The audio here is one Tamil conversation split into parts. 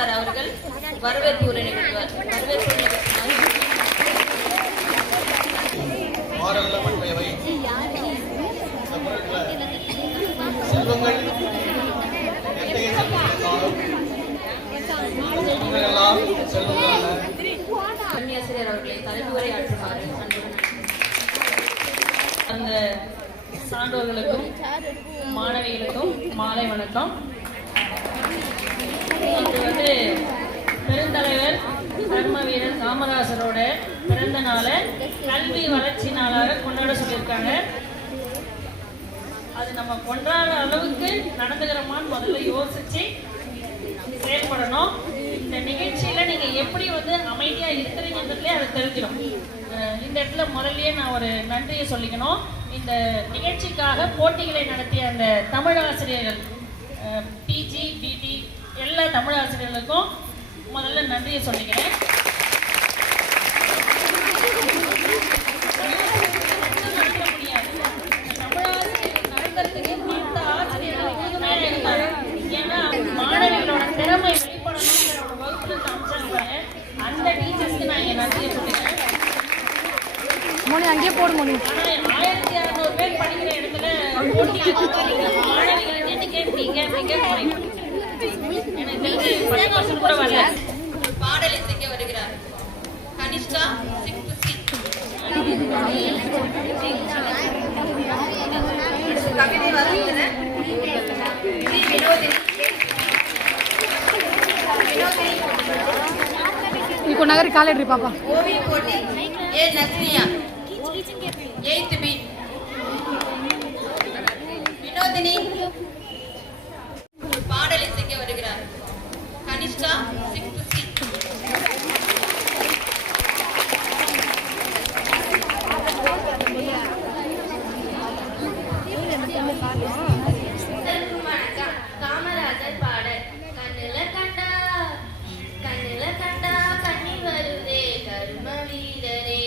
சார் அவர்கள் வரவேற்பு உரை நிகழ்த்துவார். வரவேற்பு கன்னியாசிரியர் அவர்களை தலைமை உரை ஆற்றுமாறு அந்த சான்றோர்களுக்கும் மாணவிகளுக்கும் மாலை வணக்கம். இன்று பெருந்தலைவர் கர்ம வீரர் காமராசரோட பிறந்த நாளை கல்வி வளர்ச்சி நாளாக கொண்டாட சொல்லியிருக்காங்க. அது நம்ம கொண்டாடுற அளவுக்கு நடந்துக்கிறோமான்னு முதல்ல யோசிச்சு செயல்படணும். இந்த நிகழ்ச்சியில நீங்க எப்படி அமைதியா இருக்கிறீங்கன்றதுலேயே அதை தெரிஞ்சிடும். இந்த இடத்துல முதல்லயே நான் ஒரு நன்றியை சொல்லிக்கணும். இந்த நிகழ்ச்சிக்காக போட்டிகளை நடத்திய அந்த தமிழ் ஆசிரியர்கள், பிஜி பிடி எல்லா தமிழ் ஆசிரியர்களுக்கும் முதல்ல நன்றியை சொல்லிக்கிறேன். மாணவிகளோட திறமை வெளிப்படணுங்கிற ஒரு வகுப்புல காமிச்சாங்க. அந்த டீச்சர்ஸ்க்கு நான் இங்க நன்றியை சொல்லிக்கிறேன். அங்கேயே போடு மோனி. 1600 பேர் படிக்கிற இடத்துல மாணவிகள் எண்ணிக்கை எனக்கு தெரிஞ்சு 10% கூட வரல. பாடல் இசைக்க வருகிறார் கனிஷ்கா கவிதை வருகிறது. ఇంకో నగరి కాలేడు పాప ఓవి పోటీ ఏ నస్రియా 8th బి வினோதினி பாடல் இசைக்க வருகிறார் கனிஷ்கா 6th சி. காமராஜர் பாடல் கண்ணுல கண்டா கண்ணீர் வருதே கர்ம வீரரே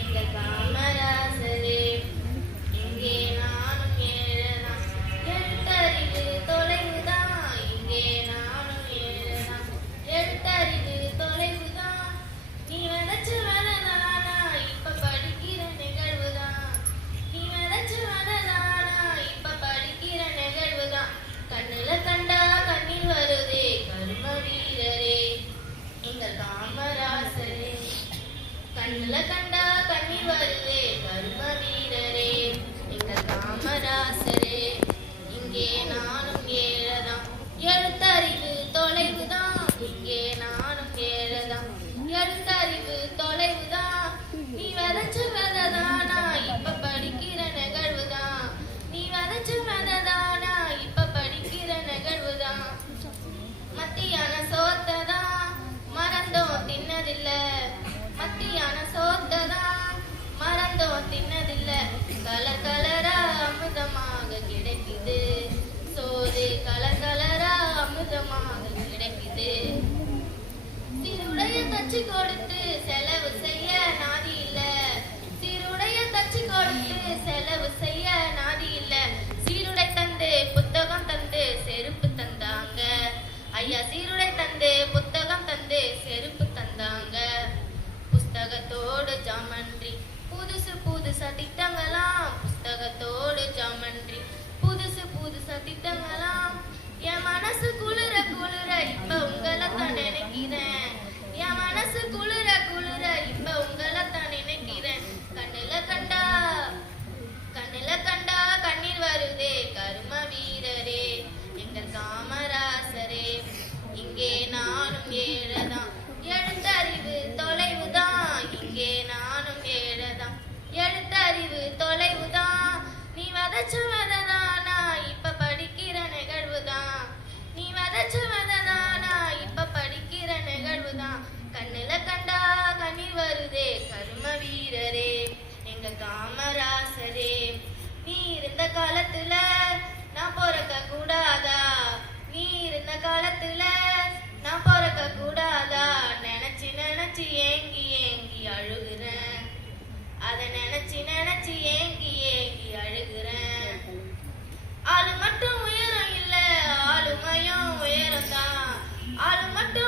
எங்கள் காமராசரே இங்கே நானும் ஏழலாம் எழுத்தறிவு தொலைவுதான் இங்கே நானும் ஏழலாம் எழுத்தறிவு தொலைவுதான் நீ விதைச்சு வரதானா இப்ப படிக்கிற நிகழ்வுதான் நீ விதைச்சு வரதானா இப்ப படிக்கிற நிகழ்வுதான் கண்ணுல கண்டா கண்ணீர் வருதே கர்ம வீரரே எங்கள் காமராசரே கண்ணுல கண்டா கண்ணீர் வருதே கர்ம வீரரே எங்கள் காமராசரே இங்கே நானும் ஏழதாம் எழுத்தறிவு தொலைவுதான் இங்கே நானும் ஏழதாம் எழுத்தறிவு தொலைவுதான் நீ விதைச்சு விததானா இப்ப படிக்கிற நிகழ்வுதான் நீ விதைச்சு விததானா இப்ப படிக்கிற நிகழ்வுதான் மத்தியான சோத்ததான் மறந்தோம் தின்னதில்ல மத்தியான சோத்ததான் மறந்தோம் தின்னதில்ல கலர் கலரா அமுதமாக கிடைக்குது சோறு கலர் கலரா அமுதமாக கிடைக்குது சீருடைய தச்சு கொடுத்து செலவு செய்ய நாதி இல்ல சீருடைய தச்சு கொடுத்து செலவு செய்ய நாதி இல்ல சீருடை தந்து புத்தகம் தந்து செருப்பு தந்தாங்க ஐயா சீருடை தந்து புத்தகம் தந்து செருப்பு தந்தாங்க புஸ்தகத்தோடு ஜாமன்றி புதுசு புதுசா திட்டங்களாம் புஸ்தகத்தோடு ஜாமன்றி புதுசு புதுசா திட்டங்களாம் என் மனசு குளிர குளிர இப்ப உங்களை தான் நினைக்கிறேன் என் மனசு குளிர குளிர இப்ப உங்களை தான் நினைக்கிறேன் கண்ணுல கண்டா கண்ணீர் வருதே கர்ம வீரரே எங்கள் காமராசரே இங்கே நானும் ஏழதான் எழுத்தறிவு தொலைவுதான் இங்கே நானும் ஏழதான் எழுத்தறிவு தொலைவுதான் நீ விதைச்சு வததானா இப்ப படிக்கிற நிகழ்வுதான் நீ விதைச்சு வததானா இப்ப படிக்கிற நிகழ்வுதான் கண்ணுல கண்டா கண்ணீர் வருதே கர்ம வீரரே எங்கள் காமராசரே நீ இருந்த காலத்துல நான் பிறக்க கூடாதா நீ இருந்த காலத்துல நான் பிறக்க கூடாதா நினைச்சு நினைச்சு ஏங்கி ஏங்கி அழுகுறேன் அதை நினைச்சு நினைச்சு ஏங்கி ஏங்கி அழுகுறேன் ஆளு மட்டும் உயரம் இல்ல ஆளுமையும் உயரம் தான் ஆளு மட்டும்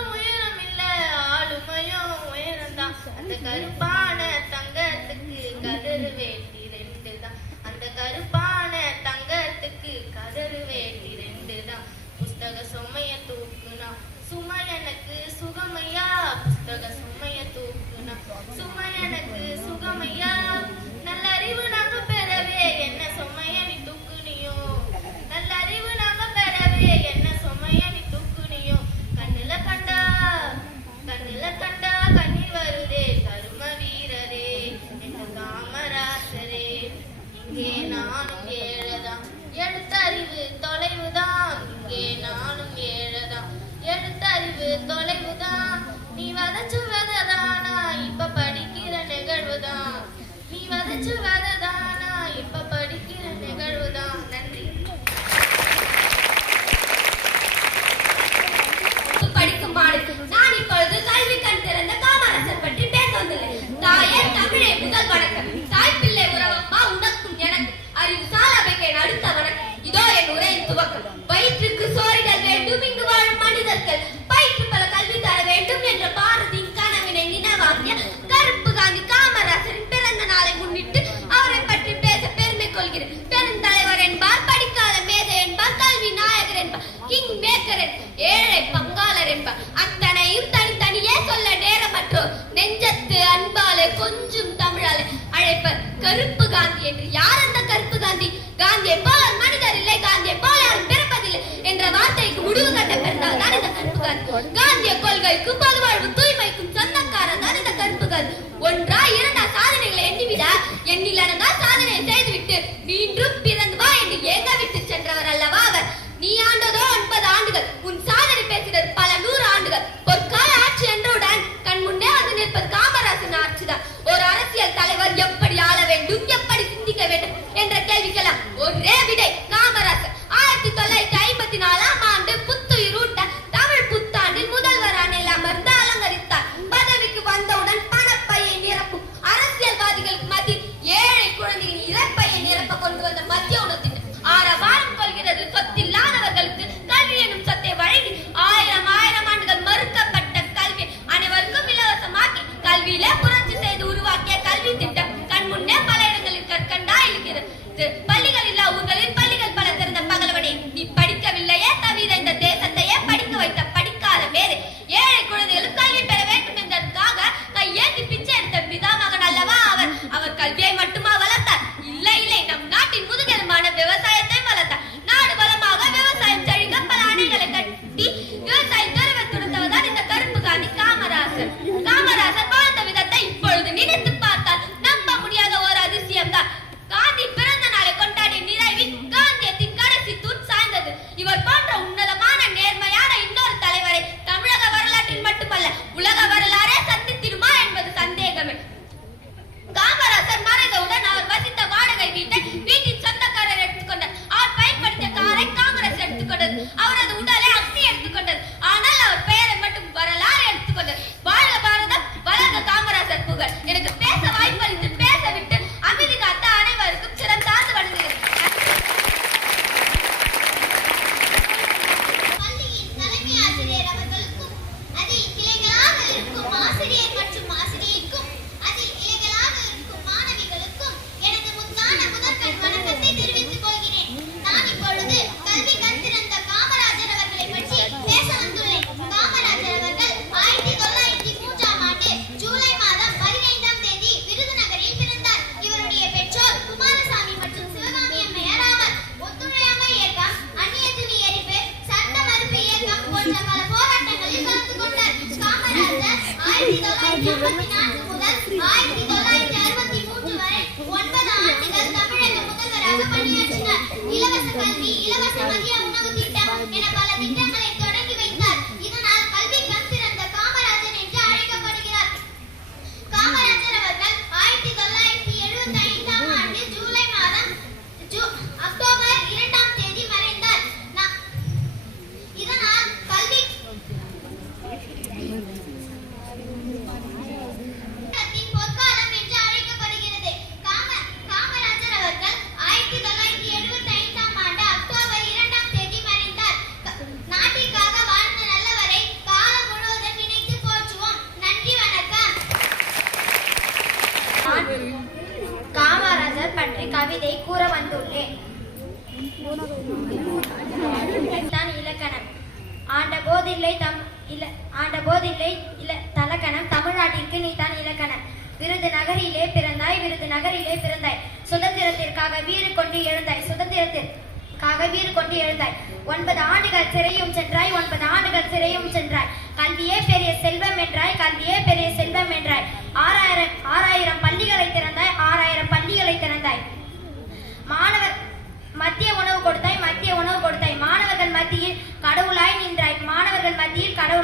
நானும் ஏழதான். எழுத்தறிவு தொலைவுதான், இங்கே நானும் ஏழதான். எழுத்தறிவு தொலைவுதான், நீ வதச்ச விததானா இப்ப படிக்கிற நிகழ்வுதான். நீ வதச்ச விததானா இப்ப படிக்கிற நிகழ்வுதான். நன்றி. படிக்கும் மாடு, நான் இப்பொழுது கல்வி கண் திறந்த காமராசர் பற்றி பேச வந்துள்ளேன். தாயே தமிழே முதல் வணக்கம். தாய் பிள்ளை உறவம்மா உனக்கும் எனக்கு அறிவு சாலபைக்கை அடுத்த வணக்கம். இதோ என் உரையின் துவக்கம். வயிற்றுக்கு சோறிடல் வேண்டும் இங்கு வாழும் மனிதர்கள், பயிற்று பல கல்வி தர வேண்டும் என்ற பாரதியின் கனவினை நினைவாக்கிய கருப்பு காந்தி காமராசரின் பிறந்த நாளை முன்னிட்டு அவரை பற்றி பேச பெருமை கொள்கிறேன். பெருந்தலைவர் என்பார், படிக்காத மேதை என்பார், கல்வி நாயகர் என்பார், கிங் மேக்கர், ஏழை பங்காளர் என்பார். அத்தனையும் தனித்தனியே சொல்ல நேரமற்றோர் நெஞ்சத்து அன்பாலே கொஞ்சம் தமிழாலே அழைப்பர் கருப்பு காந்தி என்று. யார் அந்த கருப்பு காந்தி? காந்தியை போல மனிதர் இல்லை, காந்தியை போல யாரும் பிறப்பதில்லை என்ற வார்த்தைக்கு முடிவு கட்ட பிறந்தால் தான் இந்த கருப்பு காந்தி. காந்திய கொள்கைக்கும் பொதுவாழ்வு தூய்மைக்கும் சொந்தக்காரர் தான் இந்த கருப்பு காந்தி. ஒன்றா இரண்டா சாதனைகளை எண்ணிவிட எண்ணிலடங்கா சாதனை செய்துவிட்டு மீண்டும் பிறந்து வா என்று ஏங்க விட்டு சென்றவர் அல்லவா அவர். நீ ஆண்டதோ 9 ஆண்டுகள், உன் சாதனை பேசினர் பல 100 ஆண்டுகள். பொற்கால ஆட்சி என்றவுடன் கண் முன்னே வந்து நிற்பது காமராசன் ஆட்சிதான். ஒரு அரசியல் தலைவர் எப்படி ஆள வேண்டும், எப்படி சிந்திக்க வேண்டும் என்ற கேள்விக்கெல்லாம் ஒரே விடை காமராசர். 1954ஆம் ஆண்டு புத்துயிரூட்ட தமிழ் புத்தாண்டில் முதல்வர் அணியில் அமர்ந்து அலங்கரித்தார். பதவிக்கு வந்தவுடன் பணப்பையை நிரப்பும் அரசியல்வாதிகளுக்கு மத்தியில் ஏழை குழந்தையின் இறப்பையை நிரப்ப கொண்டு வந்த மத்திய உணவு திட்டம் ஆரவாரம் கொள்கிறது. சொத்தில்லாதவர்களுக்கு கல்வி எனும் சொத்தை வழங்கி 1000 ஆண்டுகள் மறுக்கப்பட்ட கல்வி அனைவருக்கும் இலவசமாக்கி கல்வியிலே புரட்சி செய்து உருவாக்கிய கல்வி திட்டம் கண் முன்னே பல இடங்களில் கற்கண்டா இருக்கிறது. பள்ளிகள் இல்லா ஊர்களில் பள்ளிகள் பல திறந்த பகலவனே, நீ படிக்கவில்லையே தவிர இந்த தேசத்தையே படிக்க வைத்த படிக்காத மேதை. ஏழை குழந்தைகளும் கல்வி பெற வேண்டும் என்பதற்காக கையேந்தி பிச்சை எடுத்த பிதாமகன் அல்லவா அவர். அவர் கல்வியை மட்டுமா வளர்த்தார்? இல்லை இல்லை, நம் நாட்டின் முதுகெலும்பான விவசாயத்தை வளர்த்தார். நாடு வளமாக விவசாயம் செழிக்க பல அணைகளை கட்டி விவசாயம் துறவை துறந்தவர்தான் இந்த கருப்பு காந்தி காமராசர். காமராசர் வாழ்ந்த விதத்தை இப்பொழுது நினைத்து பார்த்தால் நம்ப முடியாத ஒரு அதிசயம்தான். காந்தி பிறந்த நாளை கொண்டாடிய நிறைவில் காந்தியத்தின் கடைசி தூண் சாய்ந்தது. இவர் போன்ற உன்னதமான நேர்மையான இன்னொரு தலைவரை தமிழக வரலாற்றில் மட்டுமல்ல உலக வரலாறே சந்தித்திடுமா என்பது சந்தேகமே. காமராசர் மறைந்தவுடன் அவர் வசித்த வாடகை வீட்டின் சொந்தக்காரர் எடுத்துக்கொண்டார். அவர் பயன்படுத்திய காரை காங்கிரஸ் எடுத்துக்கொண்டது. அவரது உடலை அக்னி எடுத்துக்கொண்டது. ஆனால் அவர் பெயரை மட்டும் வரலாறு எடுத்துக்கொண்டது. வாழ்க பாரதம், வளர்க காமராசர் புகழ். எனக்கு பேச வாய்ப்பளித்து பேச விட்டு அமைதி காத்த அனைவருக்கும் சிறந்தாந்து வழங்குகிறேன். பள்ளியின் தலைமை ஆசிரியர் அவர்களுக்கும், அதில் கிளைகளாக இருக்கும் ஆசிரியர் மற்றும் ஆசிரியருக்கும், அதில் இலைகளாக இருக்கும் மாணவிகளுக்கும் எனது முத்தான முதற்கண் வணக்கத்தை தெரிவித்துக் கொள்கிறேன். நான் இப்பொழுது கல்வி கண் திறந்த காமராஜர் அவர்களை பற்றி பேச வந்துள்ளேன். காமராஜர் அவர்கள் 1903ஆம் ஆண்டு ஜூலை மாதம் 15ஆம் தேதி விருதுநகரில் பிறந்தார். இவருடைய பெற்றோர் குமாரசாமி மற்றும் சிவகாமி அம்மையார் ஆவர். ஒத்துழையாமை இயக்கம், அந்நிய துணி எரிப்பு, சட்ட மறுப்பு இயக்கம் போன்ற பல போராட்டங்களில் கலந்து கொண்டார். காமராஜர் 1954 முதல் 1963 வரை 9 ஆண்டுகள் தமிழக முதல்வராக பணியாற்றினார். இலவச கல்வி, இலவச மதிய உணவு திட்டம் என பல திட்டங்களை தொடங்கி வைத்தார். இதனால் கல்வி கண் திறந்த காமராஜர் என்று அழைக்கப்படுகிறார். காமராஜர் அவர்கள் 1975ஆம் ஆண்டு ஜூலை மாதம் அக்டோபர் 2ஆம் தேதி மறைந்தார். இதனால் கல்வி பொற்காலம் என்று அழைக்கப்படுகிறது. காமராஜர் அவர்கள் 1975ஆம் ஆண்டு அக்டோபர் 2ஆம் தேதி மறைந்தார். நாட்டிற்காக வாழ்ந்த நல்லவரை காலம் முழுவதும் நினைத்து போற்றுவோம். நன்றி, வணக்கம். காமராஜர் பற்றி கவிதை கூற வந்துள்ளேன். தான் இலக்கணம் ஆண்ட போதில்லை தலக்கணம் தமிழ்நாட்டிற்கு நீ தான் இலக்கணம். விருதுநகரிலே பிறந்தாய் சுதந்திரத்திற்காக வீறு கொண்டு எழுந்தாய் 9 ஆண்டுகள் சிறையும் சென்றாய் கல்வியே பெரிய செல்வம் என்றாய் 6000 பள்ளிகளை திறந்தாய் மாணவர்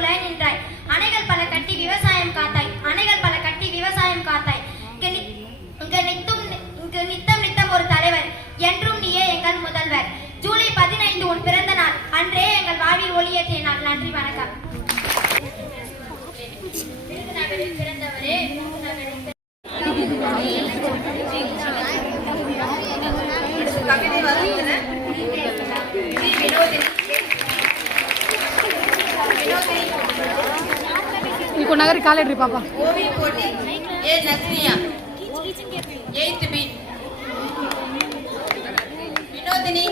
போல நின்றாய். அணைகள் பல கட்டி விவசாயம் காத்தாய். அணைகள் பல கட்டி விவசாயம் காத்தாய். இங்கு நித்தம் ஒரு தலைவர், என்றும் நீயே எங்கள் முதல்வர். ஜூலை 15 உன் பிறந்த நாள். அன்றே எங்கள் வாழ்வில் ஒளியேற்றிய நாள். நன்றி, வணக்கம். விருதுநகரில் பிறந்தவரே, கவிதை வசந்தனர் வினோதினி ఇంకో నగరి కాలేడ్రి పాప ஓவிய போட்டி ஏ நஸ்ரியா 8th B வினோதினி